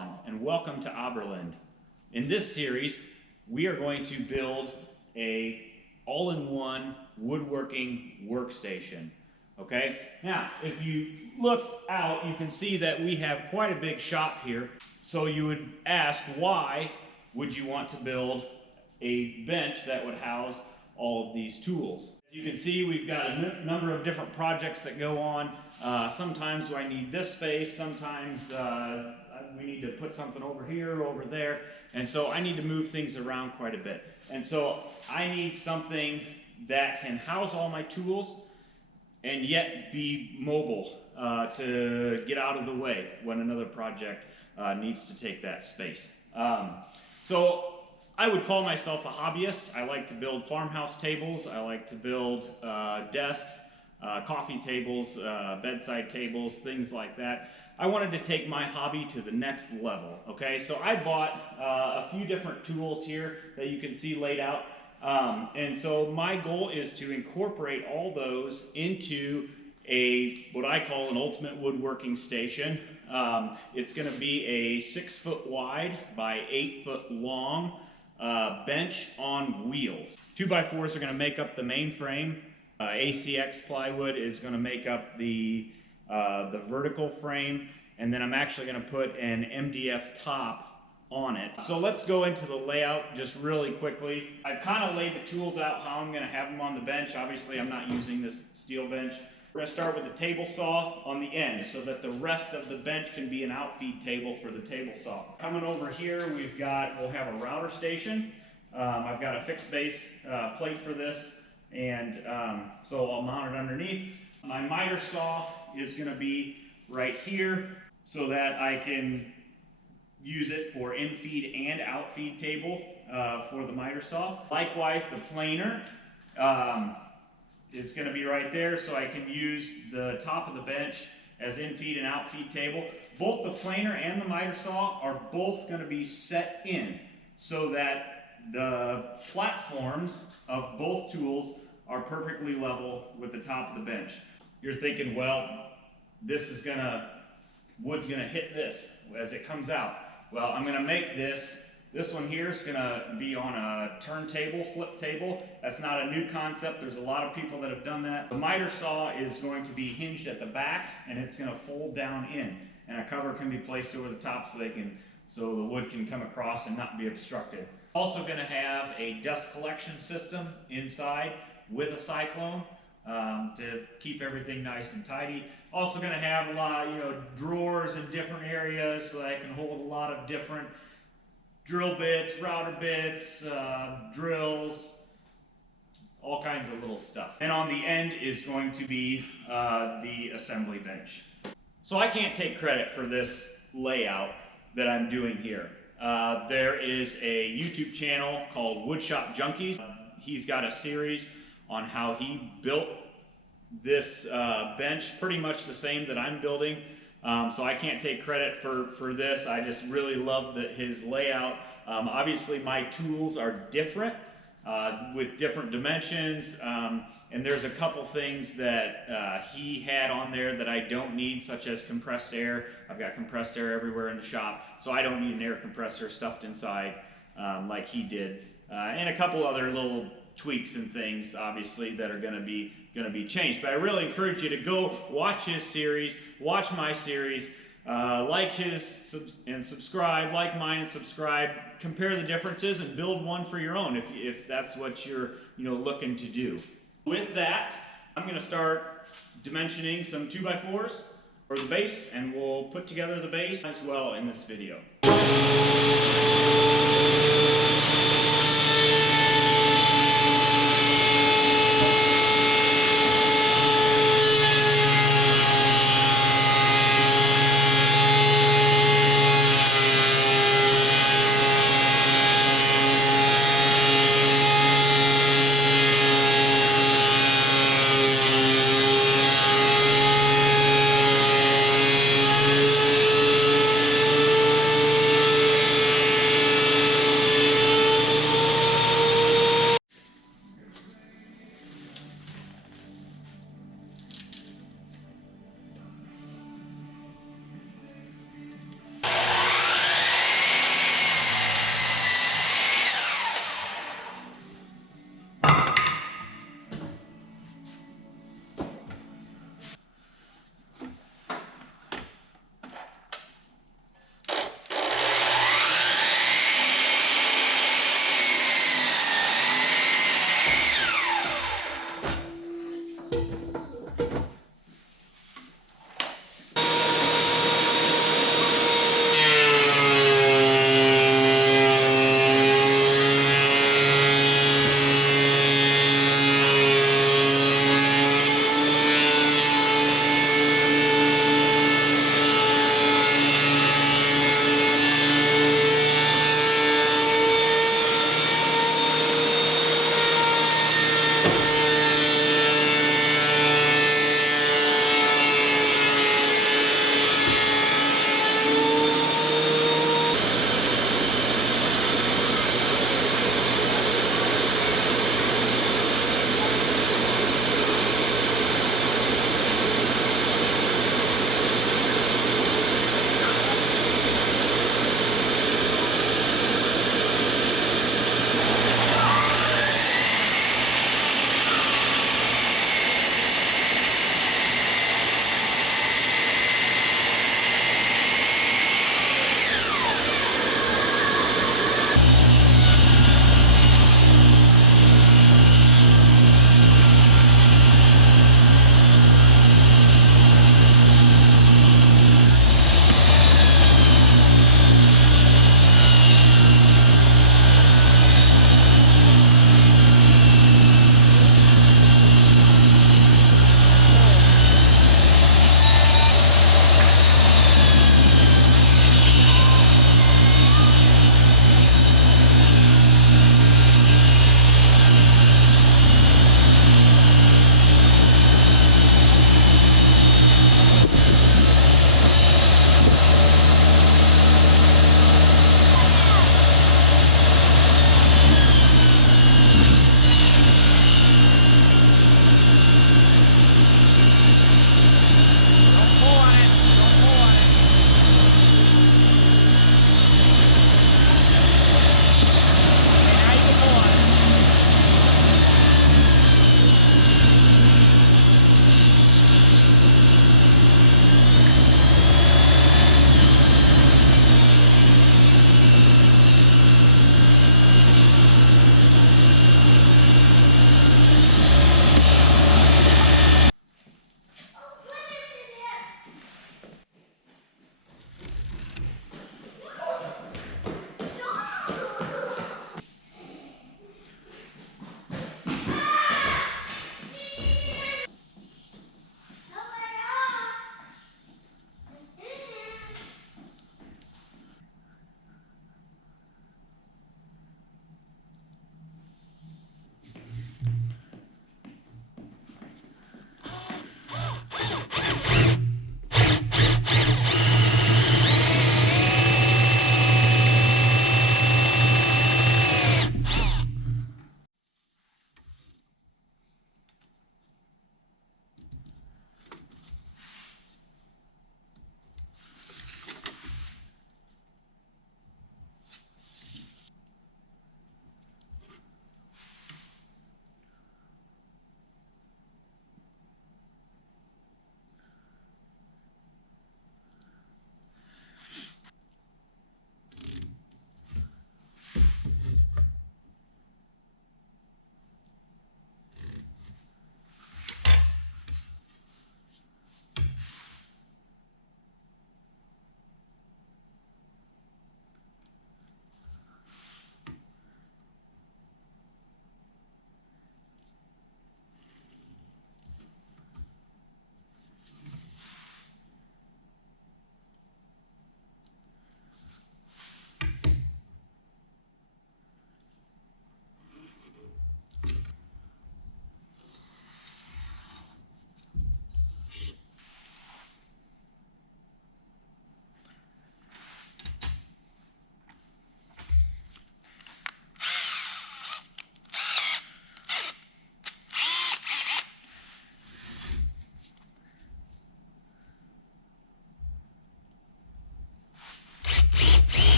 Holland, and welcome to Oberland. In this series, we are going to build a all-in-one woodworking workstation. Okay? Now, if you look out, you can see that we have quite a big shop here. So you would ask, why would you want to build a bench that would house all of these tools? You can see we've got a number of different projects that go on. Sometimes I need this space, sometimes we need to put something over here, over there, and so I need to move things around quite a bit. And so I need something that can house all my tools and yet be mobile to get out of the way when another project needs to take that space. So I would call myself a hobbyist. I like to build farmhouse tables. I like to build desks, coffee tables, bedside tables, things like that. I wanted to take my hobby to the next level, okay? So I bought a few different tools here that you can see laid out. And so my goal is to incorporate all those into what I call an ultimate woodworking station. It's gonna be a 6 foot wide by 8 foot long bench on wheels. 2x4s are going to make up the main frame. ACX plywood is going to make up the vertical frame, and then I'm actually going to put an MDF top on it. So let's go into the layout just really quickly. I've kind of laid the tools out how I'm going to have them on the bench. Obviously I'm not using this steel bench. We're going to start with the table saw on the end so that the rest of the bench can be an outfeed table for the table saw. Coming over here, we'll have a router station. I've got a fixed base plate for this, and so I'll mount it underneath. My miter saw is going to be right here so that I can use it for in-feed and out-feed table for the miter saw. Likewise, the planer. It's going to be right there, so I can use the top of the bench as in-feed and out-feed table. Both the planer and the miter saw are both going to be set in so that the platforms of both tools are perfectly level with the top of the bench. You're thinking, well, wood's going to hit this as it comes out. Well, I'm going to make this one here is going to be on a turntable, flip table. That's not a new concept. There's a lot of people that have done that. The miter saw is going to be hinged at the back, and it's going to fold down in. And a cover can be placed over the top so the wood can come across and not be obstructed. Also going to have a dust collection system inside with a cyclone to keep everything nice and tidy. Also going to have a lot, drawers in different areas so that I can hold a lot of different drill bits, router bits, drills, all kinds of little stuff. And on the end is going to be the assembly bench. So I can't take credit for this layout that I'm doing here. There is a YouTube channel called Woodshop Junkies. He's got a series on how he built this bench, pretty much the same that I'm building. So I can't take credit for this. I just really love his layout. Obviously my tools are different with different dimensions, and there's a couple things that he had on there that I don't need, such as compressed air. I've got compressed air everywhere in the shop, so I don't need an air compressor stuffed inside like he did. And a couple other little tweaks and things, obviously, that are going to be changed. But I really encourage you to go watch his series, watch my series, like his and subscribe, like mine and subscribe, compare the differences and build one for your own if that's what you're looking to do. With that, I'm going to start dimensioning some 2x4s for the base, and we'll put together the base as well in this video.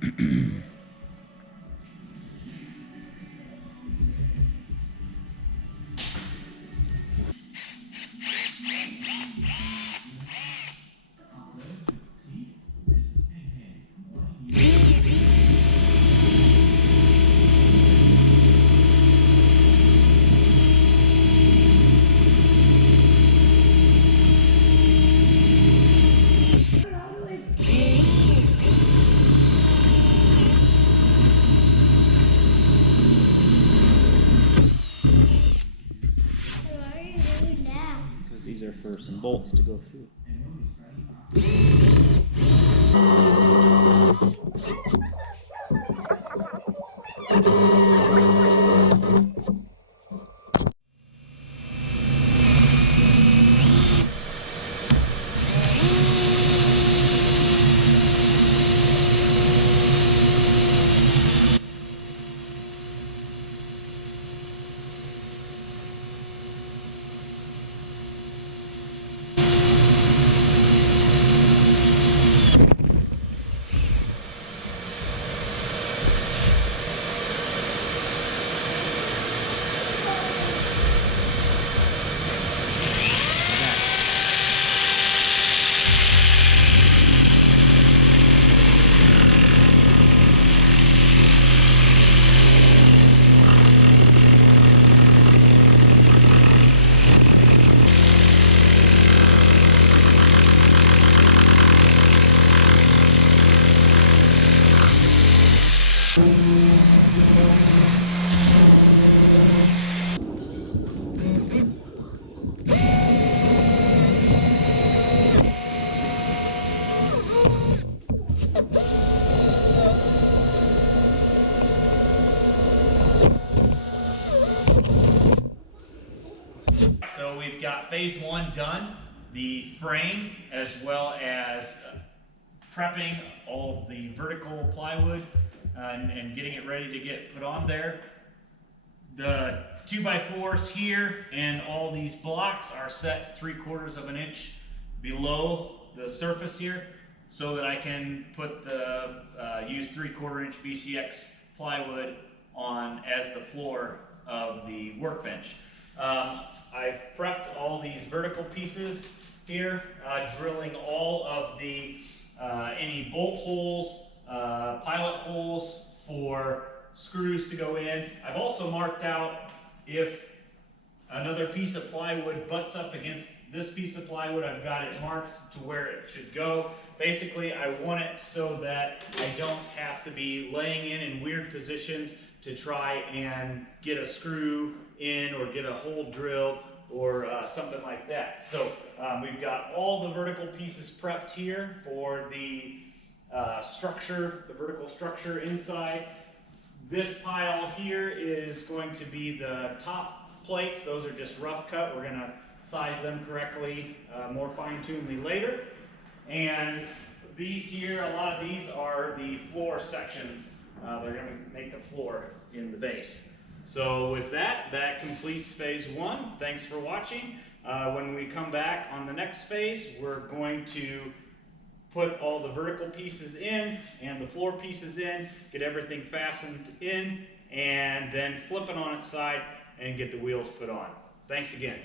Because these are for some bolts to go through. So we've got phase one done, the frame as well as prepping all of the vertical plywood and getting it ready to get put on there. The 2x4s here and all these blocks are set 3/4 of an inch below the surface here so that I can put the use 3/4 inch BCX plywood on as the floor of the workbench. I've prepped all these vertical pieces here, drilling all of the any bolt holes, pilot holes for screws to go in. I've also marked out if another piece of plywood butts up against this piece of plywood, I've got it marked to where it should go. Basically, I want it so that I don't have to be laying in weird positions to try and get a screw in or get a hole drilled or something like that. So we've got all the vertical pieces prepped here for the structure, the vertical structure inside. This pile here is going to be the top plates. Those are just rough cut. We're going to size them correctly, more fine-tunedly later. And these here, a lot of these are the floor sections. They're going to make the floor in the base. So with that, that completes phase one. Thanks for watching. When we come back on the next phase, we're going to put all the vertical pieces in and the floor pieces in, get everything fastened in, and then flip it on its side and get the wheels put on. Thanks again.